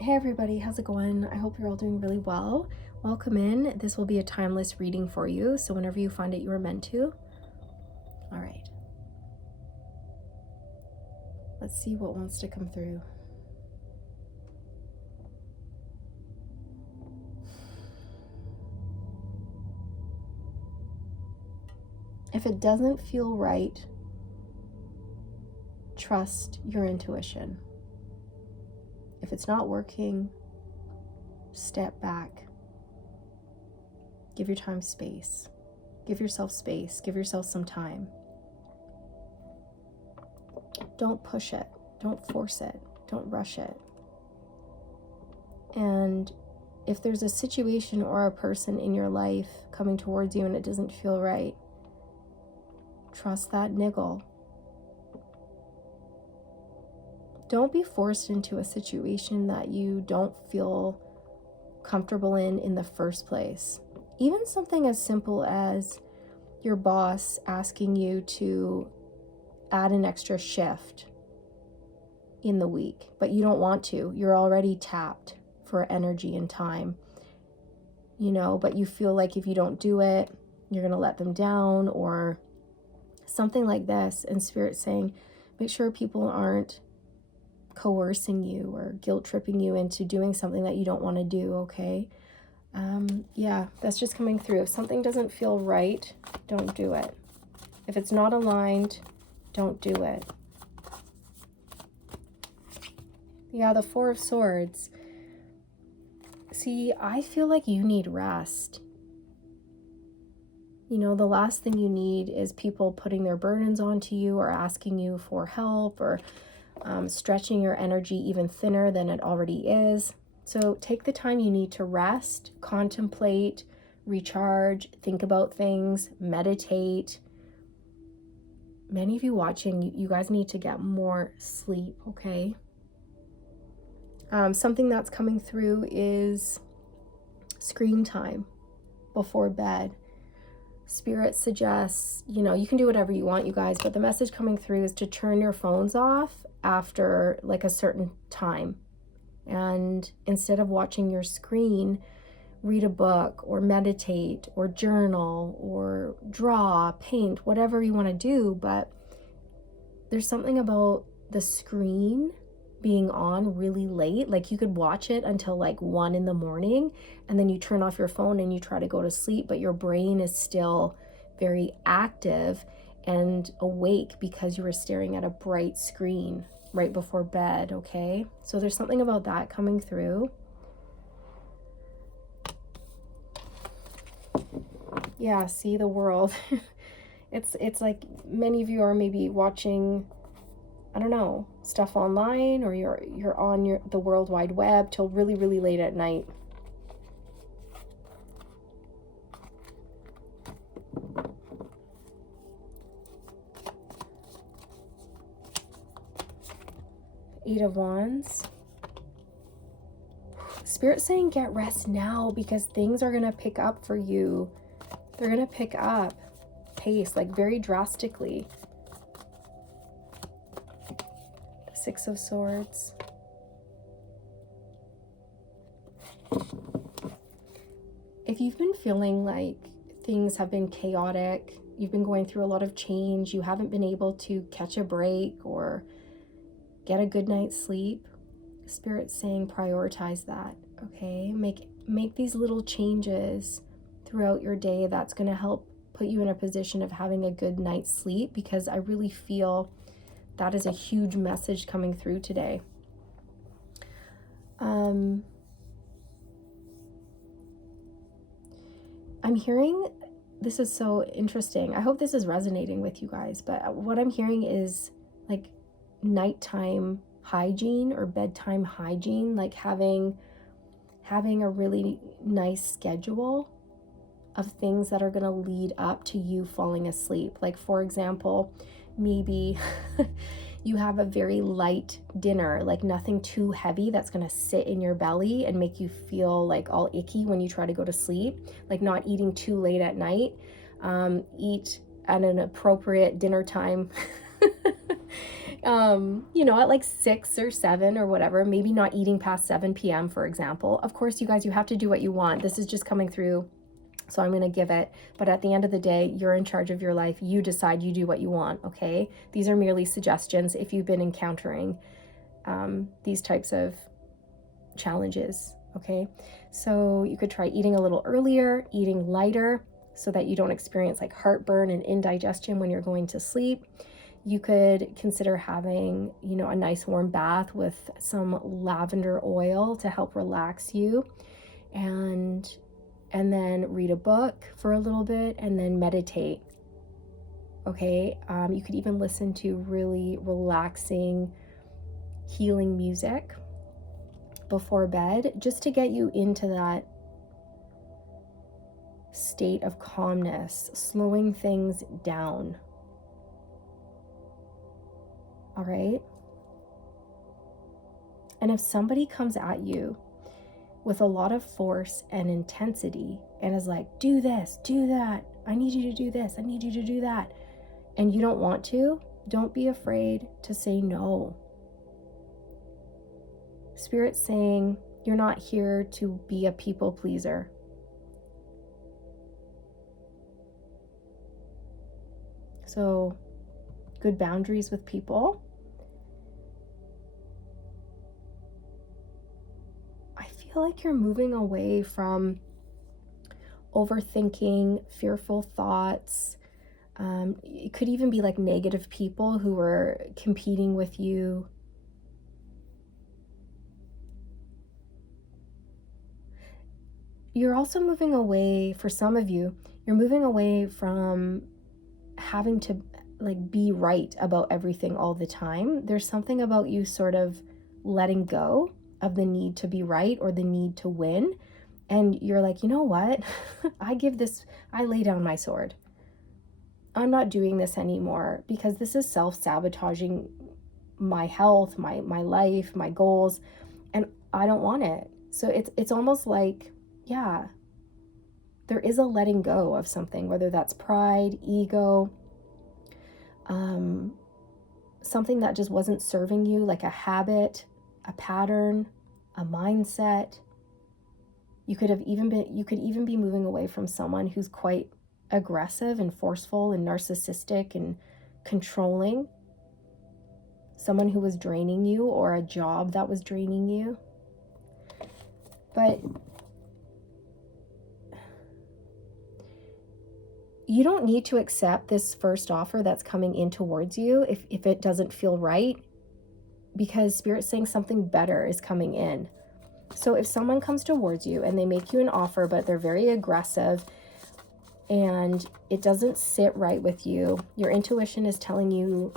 Hey everybody, how's it going? I hope you're all doing really well. Welcome in. This will be a timeless reading for you, so whenever you find it, you are meant to. All right. Let's see what wants to come through. If it doesn't feel right, trust your intuition. If it's not working, step back. Give your time space. Give yourself space. Give yourself some time. Don't push it. Don't force it. Don't rush it. And if there's a situation or a person in your life coming towards you and it doesn't feel right, trust that niggle. Don't be forced into a situation that you don't feel comfortable in the first place. Even something as simple as your boss asking you to add an extra shift in the week, but you don't want to. You're already tapped for energy and time, but you feel like if you don't do it, you're going to let them down or something like this. And Spirit's saying, make sure people aren't coercing you or guilt tripping you into doing something that you don't want to do, okay? That's just coming through. If something doesn't feel right, don't do it. If it's not aligned, don't do it. Yeah, the Four of Swords. See, I feel like you need rest. The last thing you need is people putting their burdens onto you or asking you for help or stretching your energy even thinner than it already is. So take the time you need to rest, contemplate, recharge, think about things, meditate. Many of you watching, you guys need to get more sleep, okay? Something that's coming through is screen time before bed. Spirit suggests, you can do whatever you want, you guys, but the message coming through is to turn your phones off after like a certain time. And instead of watching your screen, read a book or meditate or journal or draw, paint, whatever you want to do. But there's something about the screen being on really late. Like you could watch it until like 1 a.m. and then you turn off your phone and you try to go to sleep, but your brain is still very active and awake because you were staring at a bright screen right before bed, okay? So there's something about that coming through. Yeah, see the world. It's like many of you are maybe watching, I don't know, stuff online, or you're on the World Wide Web till really, really late at night. Eight of Wands. Spirit's saying get rest now because things are going to pick up for you. They're going to pick up pace, like very drastically. The Six of Swords. If you've been feeling like things have been chaotic, you've been going through a lot of change, you haven't been able to catch a break or get a good night's sleep, Spirit's saying prioritize that, okay? Make these little changes throughout your day. That's going to help put you in a position of having a good night's sleep, because I really feel that is a huge message coming through today. I'm hearing, this is so interesting. I hope this is resonating with you guys, but what I'm hearing is like nighttime hygiene or bedtime hygiene, like having a really nice schedule of things that are going to lead up to you falling asleep. Like, for example, maybe you have a very light dinner, like nothing too heavy that's going to sit in your belly and make you feel like all icky when you try to go to sleep, like not eating too late at night. Eat at an appropriate dinner time at like 6 or 7 or whatever, maybe not eating past 7 p.m., for example. Of course, you guys, you have to do what you want. This is just coming through, so I'm going to give it. But at the end of the day, you're in charge of your life. You decide, you do what you want, okay? These are merely suggestions if you've been encountering these types of challenges, okay? So you could try eating a little earlier, eating lighter, so that you don't experience like heartburn and indigestion when you're going to sleep. You could consider having, a nice warm bath with some lavender oil to help relax you, and then read a book for a little bit, and then meditate. Okay, you could even listen to really relaxing, healing music before bed, just to get you into that state of calmness, slowing things down. All right? And if somebody comes at you with a lot of force and intensity and is like, do this, do that, I need you to do this, I need you to do that, and you don't want to, don't be afraid to say no. Spirit's saying you're not here to be a people pleaser. So, good boundaries with people. I feel like you're moving away from overthinking, fearful thoughts. It could even be like negative people who are competing with you. You're also moving away, for some of you, you're moving away from having to like be right about everything all the time. There's something about you sort of letting go of the need to be right or the need to win. And you're like, you know what? I lay down my sword. I'm not doing this anymore because this is self-sabotaging my health, my life, my goals, and I don't want it. So it's almost like, yeah, there is a letting go of something, whether that's pride, ego, something that just wasn't serving you, like a habit, a pattern, a mindset. You could even be moving away from someone who's quite aggressive and forceful and narcissistic and controlling. Someone who was draining you, or a job that was draining you. But you don't need to accept this first offer that's coming in towards you if it doesn't feel right, because Spirit's saying something better is coming in. So if someone comes towards you and they make you an offer, but they're very aggressive and it doesn't sit right with you, your intuition is telling you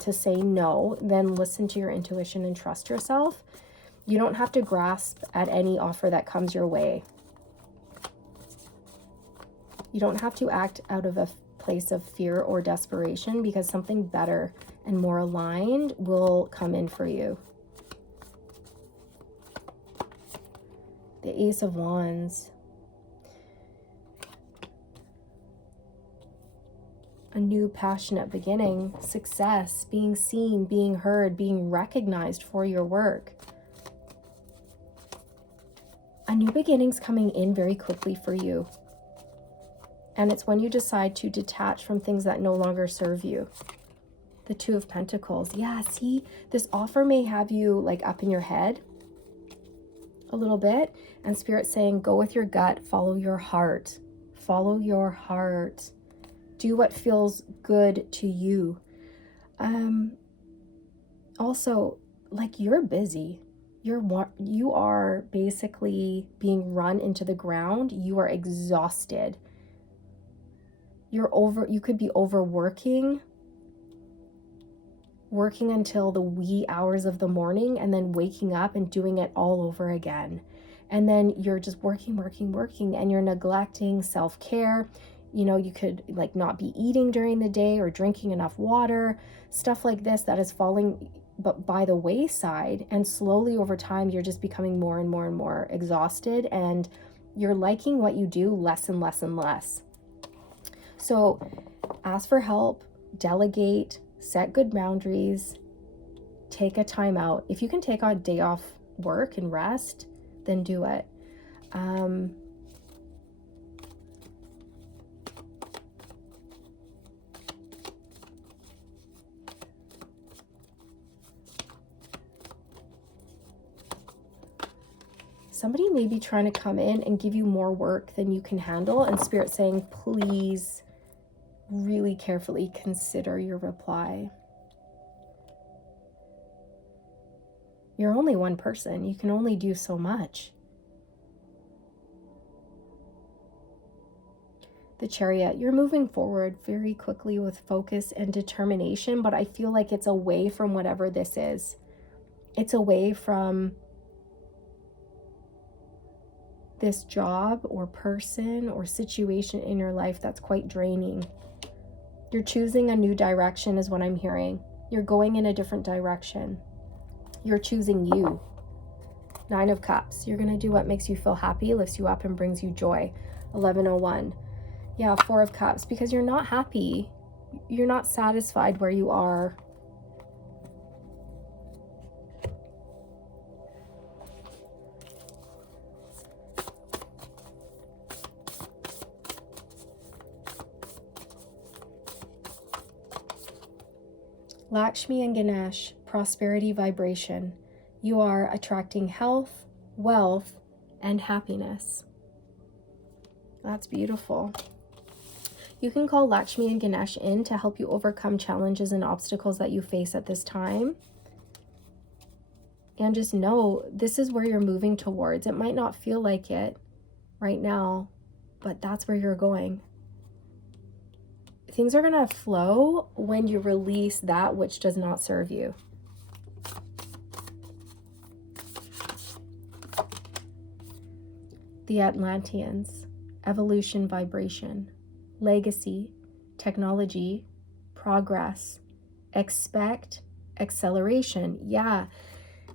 to say no, then listen to your intuition and trust yourself. You don't have to grasp at any offer that comes your way. You don't have to act out of a place of fear or desperation, because something better and more aligned will come in for you. The Ace of Wands. A new passionate beginning, success, being seen, being heard, being recognized for your work. A new beginning's coming in very quickly for you. And it's when you decide to detach from things that no longer serve you. The Two of Pentacles. Yeah, see, this offer may have you like up in your head a little bit. And Spirit's saying, go with your gut, follow your heart. Follow your heart. Do what feels good to you. Also, like, you're busy. You are basically being run into the ground. You are exhausted. You could be overworking, working until the wee hours of the morning, and then waking up and doing it all over again. And then you're just working, and you're neglecting self-care. You could like not be eating during the day or drinking enough water, stuff like this that is falling by the wayside. And slowly over time, you're just becoming more and more and more exhausted, and you're liking what you do less and less and less. So ask for help, delegate, set good boundaries, take a time out. If you can take a day off work and rest, then do it. Somebody may be trying to come in and give you more work than you can handle, and Spirit saying, please really carefully consider your reply. You're only one person. You can only do so much. The Chariot, you're moving forward very quickly with focus and determination, but I feel like it's away from whatever this is. It's away from this job or person or situation in your life that's quite draining. You're choosing a new direction is what I'm hearing. You're going in a different direction. You're choosing you. 9 of Cups. You're going to do what makes you feel happy, lifts you up, and brings you joy. 1101. Yeah, 4 of Cups. Because you're not happy. You're not satisfied where you are. Lakshmi and Ganesh, prosperity vibration. You are attracting health, wealth, and happiness. That's beautiful. You can call Lakshmi and Ganesh in to help you overcome challenges and obstacles that you face at this time. And just know this is where you're moving towards. It might not feel like it right now, but that's where you're going. Things are going to flow when you release that which does not serve you. The Atlanteans, evolution vibration, legacy, technology, progress, expect, acceleration. Yeah,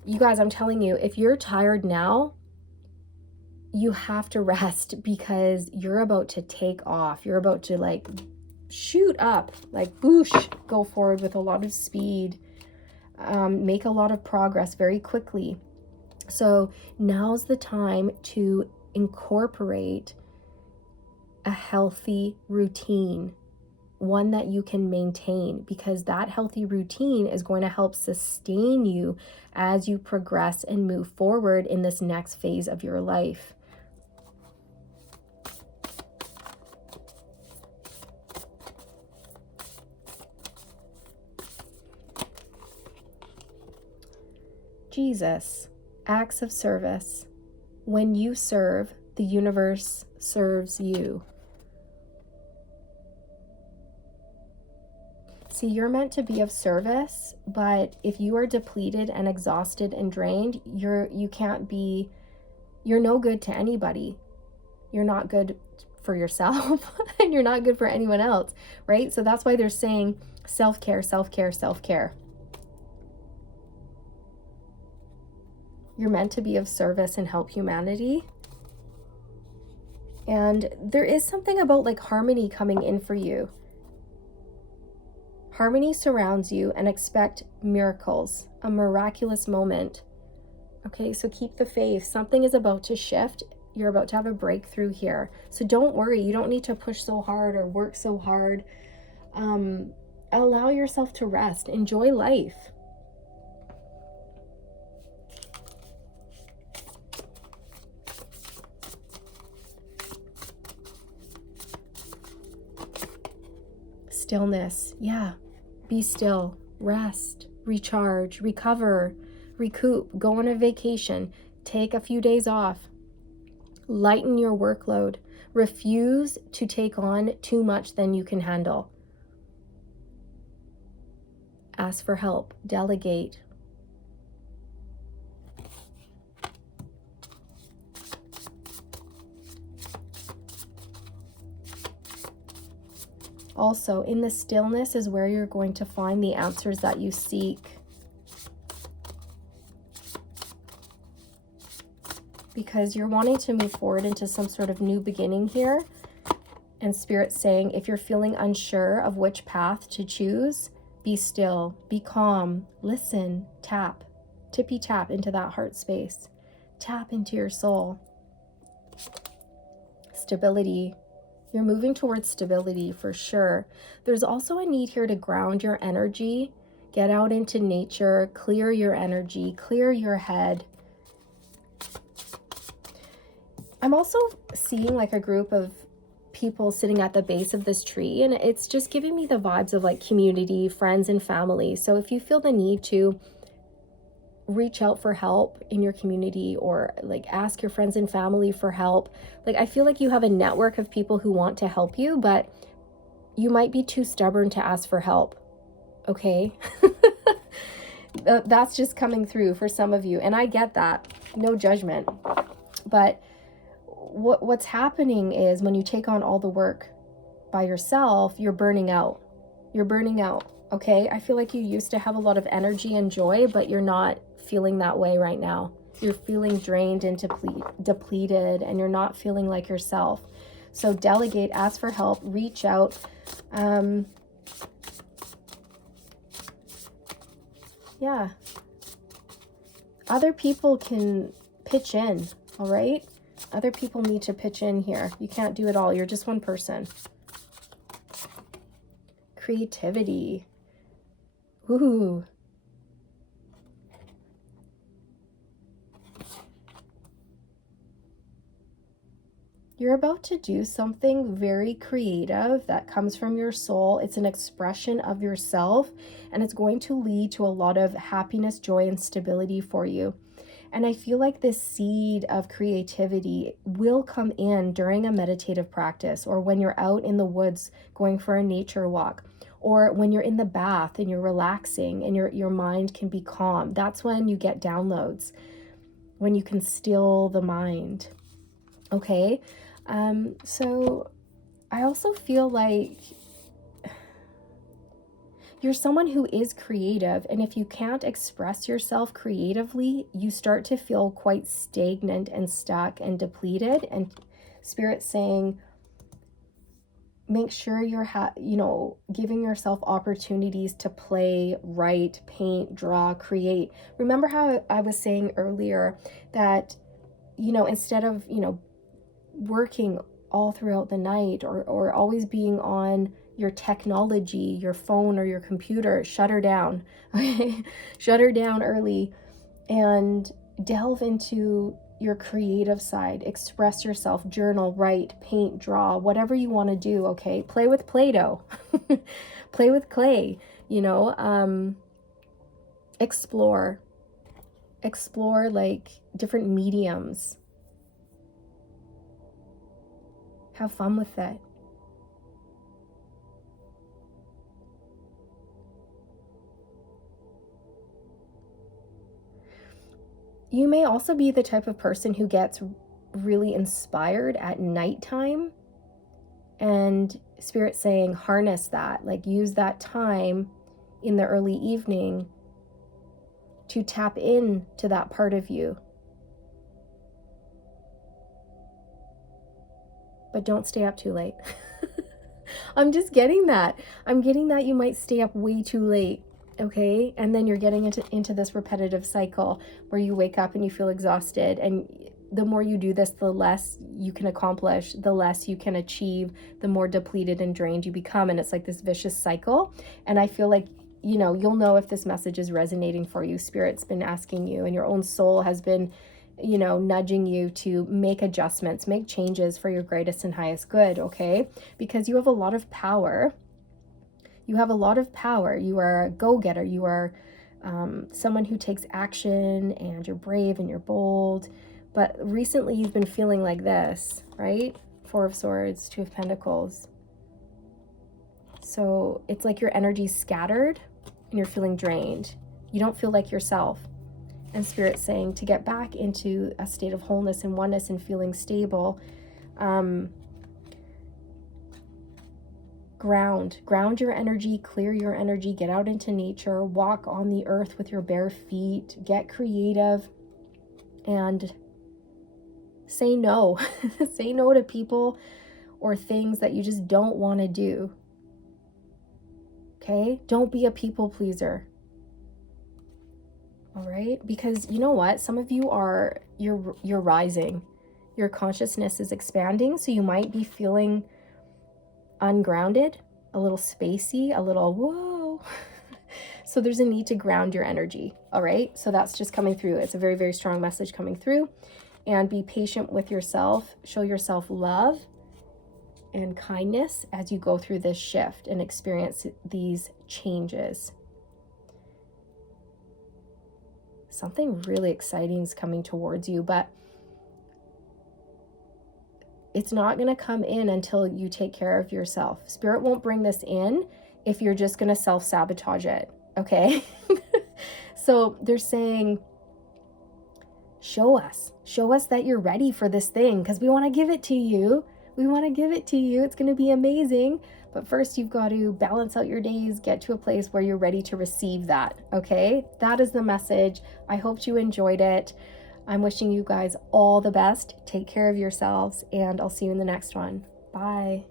you guys, I'm telling you, if you're tired now, you have to rest because you're about to take off. You're about to like shoot up, like boosh, go forward with a lot of speed, make a lot of progress very quickly. So now's the time to incorporate a healthy routine, one that you can maintain, because that healthy routine is going to help sustain you as you progress and move forward in this next phase of your life. Jesus, acts of service. When you serve, the universe serves you. See, you're meant to be of service, but if you are depleted and exhausted and drained, you're no good to anybody. You're not good for yourself and you're not good for anyone else, right? So that's why they're saying self-care, self-care, self-care. You're meant to be of service and help humanity. And there is something about like harmony coming in for you. Harmony surrounds you, and expect miracles, a miraculous moment. Okay, so keep the faith. Something is about to shift. You're about to have a breakthrough here. So don't worry. You don't need to push so hard or work so hard. Allow yourself to rest. Enjoy life. Stillness. Yeah. Be still. Rest. Recharge. Recover. Recoup. Go on a vacation. Take a few days off. Lighten your workload. Refuse to take on too much than you can handle. Ask for help. Delegate. Also, in the stillness is where you're going to find the answers that you seek. Because you're wanting to move forward into some sort of new beginning here. And Spirit's saying, if you're feeling unsure of which path to choose, Be still, be calm, listen, tap, tippy tap into that heart space. Tap into your soul. Stability. You're moving towards stability for sure. There's also a need here to ground your energy. Get out into nature, clear your energy, clear your head. I'm also seeing like a group of people sitting at the base of this tree, and it's just giving me the vibes of like community, friends, and family. So if you feel the need to reach out for help in your community, or like ask your friends and family for help, like I feel like you have a network of people who want to help you, but you might be too stubborn to ask for help. Okay. That's just coming through for some of you, and I get that, no judgment. But what's happening is when you take on all the work by yourself, you're burning out. Okay, I feel like you used to have a lot of energy and joy, but you're not feeling that way right now. You're feeling drained and depleted, and you're not feeling like yourself. So delegate, ask for help, reach out. Yeah. Other people can pitch in, all right? Other people need to pitch in here. You can't do it all. You're just one person. Creativity. Ooh. You're about to do something very creative that comes from your soul. It's an expression of yourself, and it's going to lead to a lot of happiness, joy, and stability for you. And I feel like this seed of creativity will come in during a meditative practice, or when you're out in the woods going for a nature walk, or when you're in the bath and you're relaxing and your mind can be calm. That's when you get downloads, when you can still the mind. Okay. So I also feel like you're someone who is creative, and if you can't express yourself creatively, you start to feel quite stagnant and stuck and depleted. And Spirit's saying, make sure you're giving yourself opportunities to play, write, paint, draw, create. Remember how I was saying earlier that, instead of, working all throughout the night, or always being on your technology, your phone or your computer, shut her down. Okay? Shut her down early and delve into your creative side. Express yourself, journal, write, paint, draw, whatever you want to do. Okay. Play with Play-Doh. Play with clay, explore like different mediums. Have fun with it. You may also be the type of person who gets really inspired at nighttime, and Spirit's saying harness that, like use that time in the early evening to tap in to that part of you. But don't stay up too late. I'm just getting that. I'm getting that you might stay up way too late. Okay. And then you're getting into this repetitive cycle where you wake up and you feel exhausted. And the more you do this, the less you can accomplish, the less you can achieve, the more depleted and drained you become. And it's like this vicious cycle. And I feel like, you'll know if this message is resonating for you. Spirit's been asking you, and your own soul has been, nudging you to make adjustments, make changes for your greatest and highest good. Okay. Because you have a lot of power. You have a lot of power. You are a go-getter. You are someone who takes action, and you're brave and you're bold. But recently you've been feeling like this, right? Four of Swords, Two of Pentacles. So it's like your energy's scattered and you're feeling drained. You don't feel like yourself. And Spirit's saying to get back into a state of wholeness and oneness and feeling stable, ground your energy, clear your energy, get out into nature, walk on the earth with your bare feet, get creative, and say no. Say no to people or things that you just don't want to do. Okay? Don't be a people pleaser. All right? Because you know what? Some of you are, you're rising. Your consciousness is expanding, so you might be feeling ungrounded, a little spacey, a little whoa. So there's a need to ground your energy. All right? So that's just coming through. It's a very, very strong message coming through. And be patient with yourself. Show yourself love and kindness as you go through this shift and experience these changes. Something really exciting is coming towards you, but it's not going to come in until you take care of yourself. Spirit won't bring this in if you're just going to self-sabotage it, okay? So they're saying, show us that you're ready for this thing, because we want to give it to you. We want to give it to you. It's going to be amazing. But first, you've got to balance out your days, get to a place where you're ready to receive that, okay? That is the message. I hope you enjoyed it. I'm wishing you guys all the best. Take care of yourselves, and I'll see you in the next one. Bye.